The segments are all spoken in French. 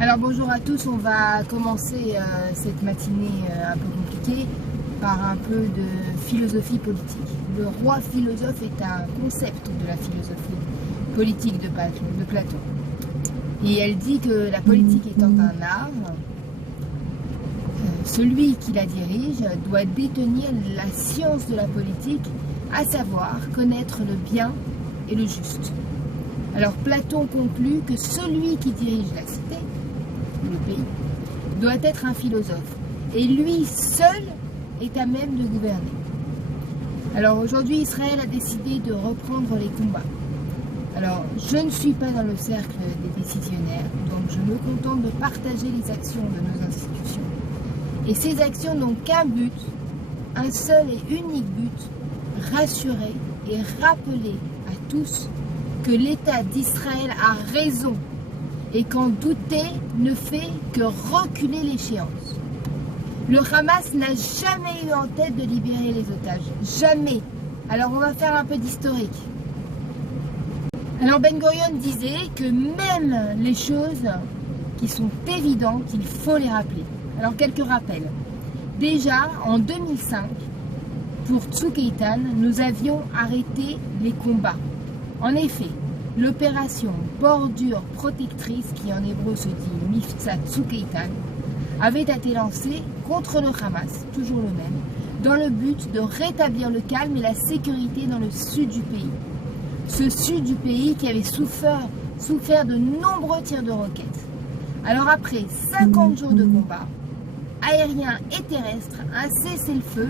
Alors bonjour à tous, on va commencer cette matinée un peu compliquée par un peu de philosophie politique. Le roi philosophe est un concept de la philosophie politique de Platon. Et elle dit que la politique étant un art, celui qui la dirige doit détenir la science de la politique, à savoir connaître le bien et le juste. Alors Platon conclut que celui qui dirige la cité, le pays, doit être un philosophe. Et lui seul est à même de gouverner. Alors aujourd'hui, Israël a décidé de reprendre les combats. Alors, je ne suis pas dans le cercle des décisionnaires, donc je me contente de partager les actions de nos institutions. Et ces actions n'ont qu'un but, un seul et unique but, rassurer et rappeler à tous que l'État d'Israël a raison et qu'en douter ne fait que reculer l'échéance. Le Hamas n'a jamais eu en tête de libérer les otages. Jamais. Alors on va faire un peu d'historique. Alors Ben Gurion disait que même les choses qui sont évidentes, il faut les rappeler. Alors quelques rappels. Déjà en 2005, pour Tzuk Eitan, nous avions arrêté les combats. En effet, l'opération bordure protectrice, qui en hébreu se dit Mifsa Tzuk Eitan, avait été lancée contre le Hamas, toujours le même, dans le but de rétablir le calme et la sécurité dans le sud du pays. Ce sud du pays qui avait souffert de nombreux tirs de roquettes. Alors après 50 jours de combat, aérien et terrestre, un cessez-le-feu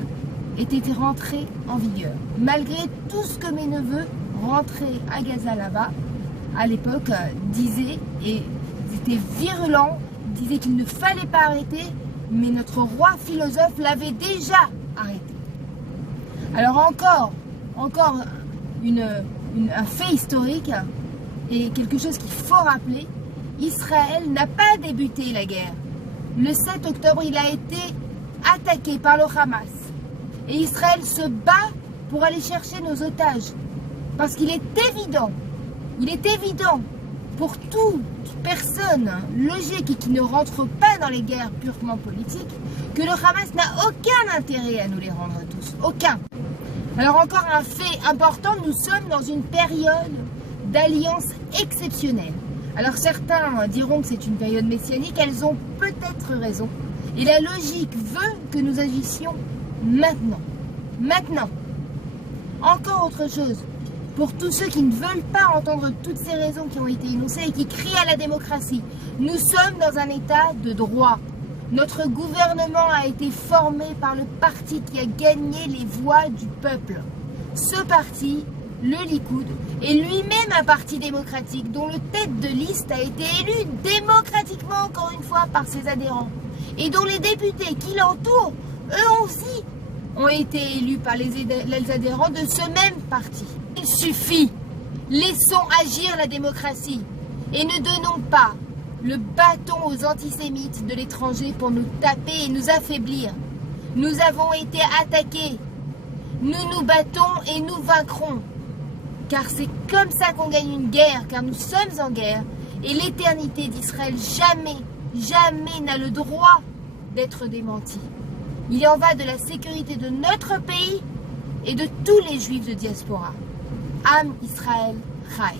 était rentré en vigueur. Malgré tout ce que mes neveux rentrés à Gaza là-bas, à l'époque, disaient, et étaient virulents, disaient qu'il ne fallait pas arrêter, mais notre roi philosophe l'avait déjà arrêté. Alors encore un fait historique et quelque chose qu'il faut rappeler, Israël n'a pas débuté la guerre. Le 7 octobre, il a été attaqué par le Hamas. Et Israël se bat pour aller chercher nos otages. Parce qu'il est évident pour toute personne logique et qui ne rentre pas dans les guerres purement politiques, que le Hamas n'a aucun intérêt à nous les rendre tous. Aucun. Alors encore un fait important, nous sommes dans une période d'alliance exceptionnelle. Alors certains diront que c'est une période messianique, elles ont peut-être raison. Et la logique veut que nous agissions maintenant. Maintenant. Encore autre chose. Pour tous ceux qui ne veulent pas entendre toutes ces raisons qui ont été énoncées et qui crient à la démocratie, nous sommes dans un état de droit. Notre gouvernement a été formé par le parti qui a gagné les voix du peuple. Ce parti, le Likoud, est lui-même un parti démocratique dont le tête de liste a été élu démocratiquement, encore une fois, par ses adhérents. Et dont les députés qui l'entourent, eux aussi, ont été élus par les adhérents de ce même parti. Il suffit, laissons agir la démocratie et ne donnons pas le bâton aux antisémites de l'étranger pour nous taper et nous affaiblir. Nous avons été attaqués, nous nous battons et nous vaincrons. Car c'est comme ça qu'on gagne une guerre, car nous sommes en guerre et l'éternité d'Israël jamais n'a le droit d'être démentie. Il y en va de la sécurité de notre pays et de tous les juifs de diaspora. Am Israël Chai.